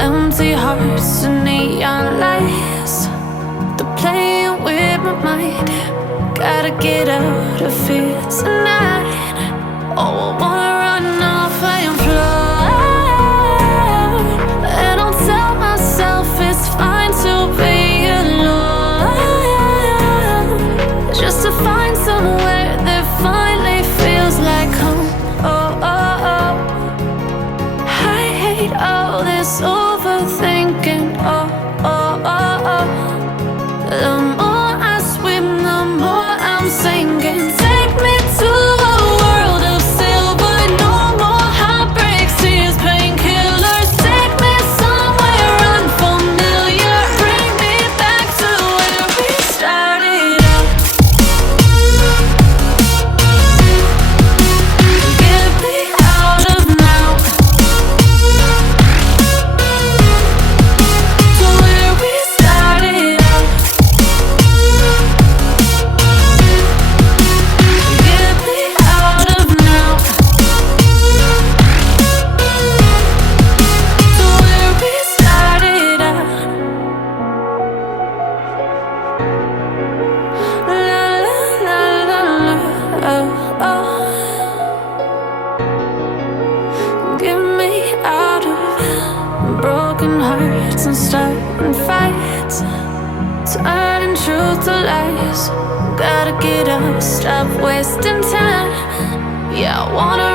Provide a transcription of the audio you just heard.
Empty hearts and neon lights, they're playing with my mind. Gotta get out of here tonight. Oh, I wanna run off and fly, and I'll tell myself it's fine to be alone, just to find somewhere that finally feels like home. Oh, oh, oh. I hate all this overthinking. Oh, oh, oh, oh. The more I swim, the more I'm sinking. Take me to a world of silver. No more heartbreaks, tears, painkillers. Take me somewhere unfamiliar. Bring me back to where we started out. Get me out of now, to where we started out. Get me out of now, to where we started out. La la la la la, oh, oh. Get me out of broken hearts and starting fights, turning truth to lies. Gotta get up, stop wasting time. Yeah, I wanna